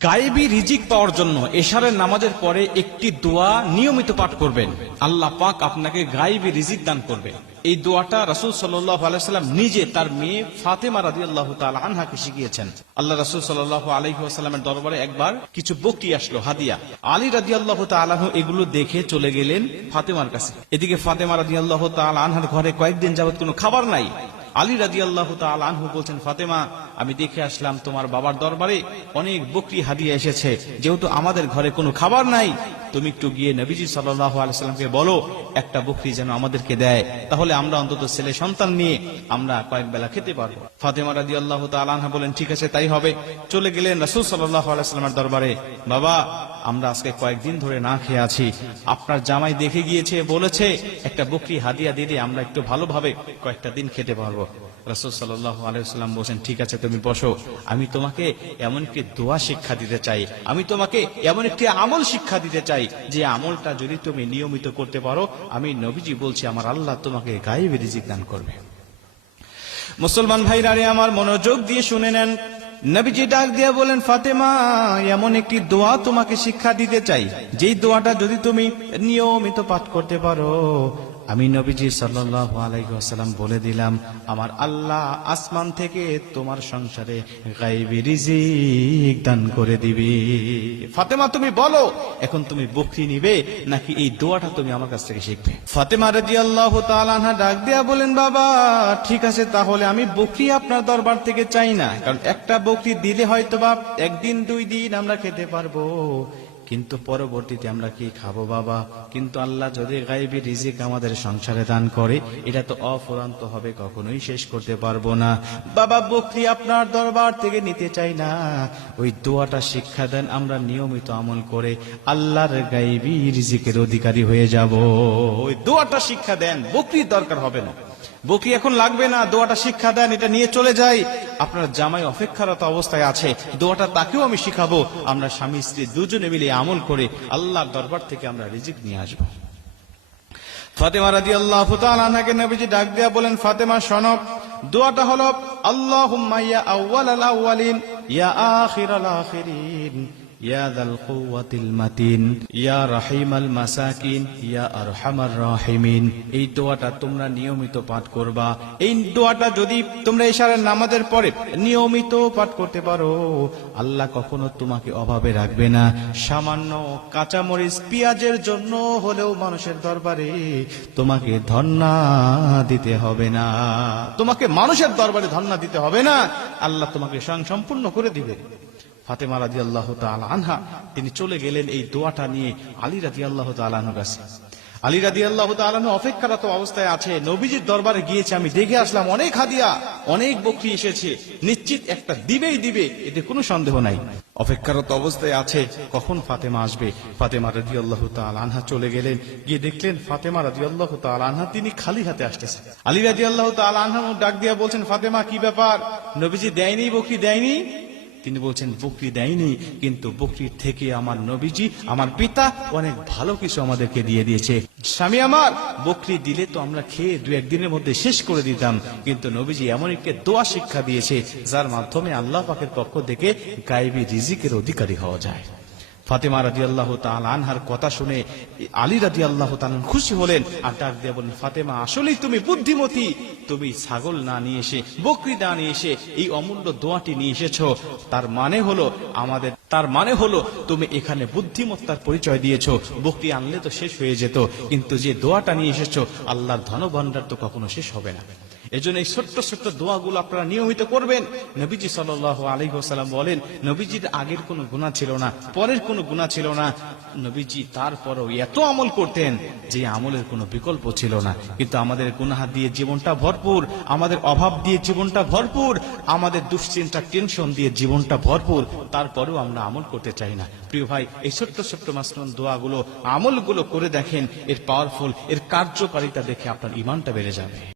গায়েবী রিজিক পাওয়ার জন্য এশারের নামাজের পরে একটি দোয়া নিয়মিত পাঠ করবেন। আল্লাহ পাক আপনাকে গায়েবী রিজিক দান করবে। এই দোয়াটা রাসুল আলাইসাল্লাম নিজে তার মেয়ে ফাতেমা রাজি আল্লাহ আনহাকে শিখিয়েছেন। আল্লাহ রাসুল সাল্লাহ আলহিহাস্লামের দরবারে একবার কিছু বকরি আসলো, হাদিয়া। আলী রাজি আল্লাহ তালাহ এগুলো দেখে চলে গেলেন ফাতেমার কাছে। এদিকে ফাতেমা রাজি আল্লাহ আনহার ঘরে কয়েকদিন যাবত কোনো খাবার নাই। আলী রাজি আল্লাহ আনহু বলছেন, ফাতেমা, আমি দেখে আসলাম তোমার বাবার দরবারে অনেক বকরি হাদিয়া এসেছে। যেহেতু আমাদের ঘরে কোনো খাবার নাই তুমি একটু গিয়ে নবীজি সাল্লাহ আলাইসাল্লামকে বলো, একটা বকরি যেন আমাদেরকে দেয়। তাহলে আমরা অন্তত ছেলে সন্তান নিয়ে আমরা কয়েক বেলা খেতে পারব। ফাতেমা রাজি আল্লাহ আনহা বলেন, ঠিক আছে, তাই হবে। চলে গেলেন রাসুল সাল্লাহ আলাইস্লামের দরবারে। বাবা, আমরা আজকে কয়েকদিন ধরে না খেয়ে আছি। আপনার জামাই দেখে গিয়েছে, বলেছে, একটা বকরি হাদিয়া দিলে আমরা একটু ভালোভাবে কয়েকটা দিন খেতে পারব। রসুল সাল্লাহ আলাইসাল্লাম বলছেন, ঠিক আছে, তুমি বসো। আমি তোমাকে এমন একটি দোয়া শিক্ষা দিতে চাই। আমি তোমাকে এমন একটি আমল শিক্ষা দিতে চাই যে আমলটা যদি তুমি নিয়মিত করতে পারো, আমি নবীজি বলছি, আমার আল্লাহ তোমাকে গায়ে রিজিক দান করবে। মুসলমান ভাইরা রে, আমার মনোযোগ দিয়ে শুনে নেন। নবীজি ডাক দিয়ে বলেন, ফাতেমা, এমন একটি দোয়া তোমাকে শিক্ষা দিতে চাই। যেই দোয়াটা যদি তুমি নিয়মিত পাঠ করতে পারো আমি নবীজি সাল্লাল্লাহু আলাইহি ওয়াসাল্লাম বলে দিলাম, আমার আল্লাহ আসমান থেকে তোমার সংসারে দান করে দিবি। ফাতেমা, তুমি বলো, এখন তুমি বকরি নিবে নাকি এই দোয়াটা তুমি আমার কাছ থেকে শিখবে? ফাতেমা রাদিয়াল্লাহু তাআলা আনহা ডাক দিয়া বলেন, বাবা, ঠিক আছে, তাহলে আমি বকরি আপনার দরবার থেকে চাই না, কারণ একটা বকরি দিলে হয়তো বা একদিন, দুই দিন আমরা খেতে পারব। কিন্তু পরবর্তীতে আমরা কি খাব বাবা? কিন্তু আল্লাহ যদি গাইবি রিজিক আমাদের সংসারে দান করে, এটা তো অফুরান্ত হবে, কখনোই শেষ করতে পারব না। বাবা বকরি আপনার দরবার থেকে নিতে চাই না। ওই দোয়াটা শিক্ষা দেন, আমরা নিয়মিত আমল করে আল্লাহর গাইবি রিজিকের অধিকারী হয়ে যাব। ওই দোয়াটা শিক্ষা দেন বকরির দরকার হবে না। বকরি এখন লাগবে না, দোয়াটা শিক্ষা দেন, এটা নিয়ে চলে যাই। আপনার জামাই অপেক্ষারত অবস্থায় আছে, দোয়াটা তাকেও আমি শিখাবো। আমরা স্বামী, স্ত্রী দুজনে মিলে আমল করে আল্লাহর দরবার থেকে আমরা রিজিক নিয়ে আসব। ফাতেমা আল্লাহ ডাক বলেন, ফাতেমা হলো আল্লাহ ইয়া আখির এই দোয়াটা তোমরা নিয়মিত পাঠ করবা। এই দোয়াটা যদি তোমরা নামাজের পরে নিয়মিত পাঠ করতে পারো, আল্লাহ কখনো তোমাকে অভাবে রাখবে না। সামান্য কাঁচামরিচ পেঁয়াজের জন্য হলেও মানুষের দরবারে তোমাকে ধন্না দিতে হবে না। তোমাকে মানুষের দরবারে ধন্না দিতে হবে না। আল্লাহ তোমাকে স্বয়ং সম্পূর্ণ করে দিবে। ফাতেমা রাজি আল্লাহ আনহা, তিনি চলে গেলেন এই দোয়াটা নিয়ে আলী রাজি আল্লাহ তালাহর কাছে। আলী রাজি আল্লাহ তালাহ অপেক্ষারত অবস্থায় আছে, নবীজির দরবারে গিয়েছে, আমি দেখে আসলাম অনেক হাদিয়া, অনেক বকরি এসেছে, নিশ্চিত একটা দিবেই দিবে, এতে কোনো সন্দেহ নাই। অপেক্ষারত অবস্থায় আছে, কখন ফাতেমা আসবে? ফাতেমা রাজি আল্লাহ আনহা চলে গেলেন, গিয়ে দেখলেন ফাতেমা রাজি আল্লাহ আনহা তিনি খালি হাতে আসতেছেন আলী রাজি আল্লাহ আনহা ডাক দিয়া বলছেন, ফাতেমা, কি ব্যাপার? নবীজি দেয়নি বকরি, দেয়নি? তিনি বলছেন, বকরি দেয়নি, কিন্তু বকরির থেকে আমার নবীজি, আমার পিতা অনেক ভালো কিছু আমাদেরকে দিয়ে দিয়েছে। স্বামী আমার, বকরি দিলে তো আমরা খেয়ে দু একদিনের মধ্যে শেষ করে দিতাম, কিন্তু নবীজি এমন একটি দোয়া শিক্ষা দিয়েছে, যার মাধ্যমে আল্লাহ পাকের পক্ষ থেকে গায়েবী রিজিকের অধিকারী হওয়া যায়। ফাতেমা রাজি আল্লাহ আনহার কথা শুনে আলী রাজি আল্লাহ খুশি হলেন। আর ডাক দিয়ে বলেন ফাতেমা, আসলেই তুমি বুদ্ধিমতী। তুমি ছাগল না নিয়ে এসে, বকরি না নিয়ে এসে এই অমূল্য দোয়াটি নিয়ে এসেছ। তার মানে হলো আমাদের, তার মানে হলো তুমি এখানে বুদ্ধিমত্তার পরিচয় দিয়েছ। বকরি আনলে তো শেষ হয়ে যেত, কিন্তু যে দোয়াটা নিয়ে এসেছ, আল্লাহর ধনভাণ্ডার তো কখনো শেষ হবে না। এজন্য এই ছোট্ট ছোট্ট দোয়াগুলো আপনারা নিয়মিত করবেন। নবীজি সাল আলী সাল্লাম বলেন, নবীজির আগের কোনো গুণা ছিল না, পরের কোনো গুণা ছিল না। নবীজি তারপরও এত আমল করতেন যে আমলের কোনো বিকল্প ছিল না। কিন্তু আমাদের গুনাহা দিয়ে জীবনটা ভরপুর, আমাদের অভাব দিয়ে জীবনটা ভরপুর, আমাদের দুশ্চিন্তা, টেনশন দিয়ে জীবনটা ভরপুর, তারপরেও আমরা আমল করতে চাই না। প্রিয় ভাই, এই ছোট্ট ছোট্ট মাসনুন দোয়াগুলো, আমলগুলো করে দেখেন, এর পাওয়ারফুল এর কার্যকারিতা দেখে আপনার ইমানটা বেড়ে যাবে।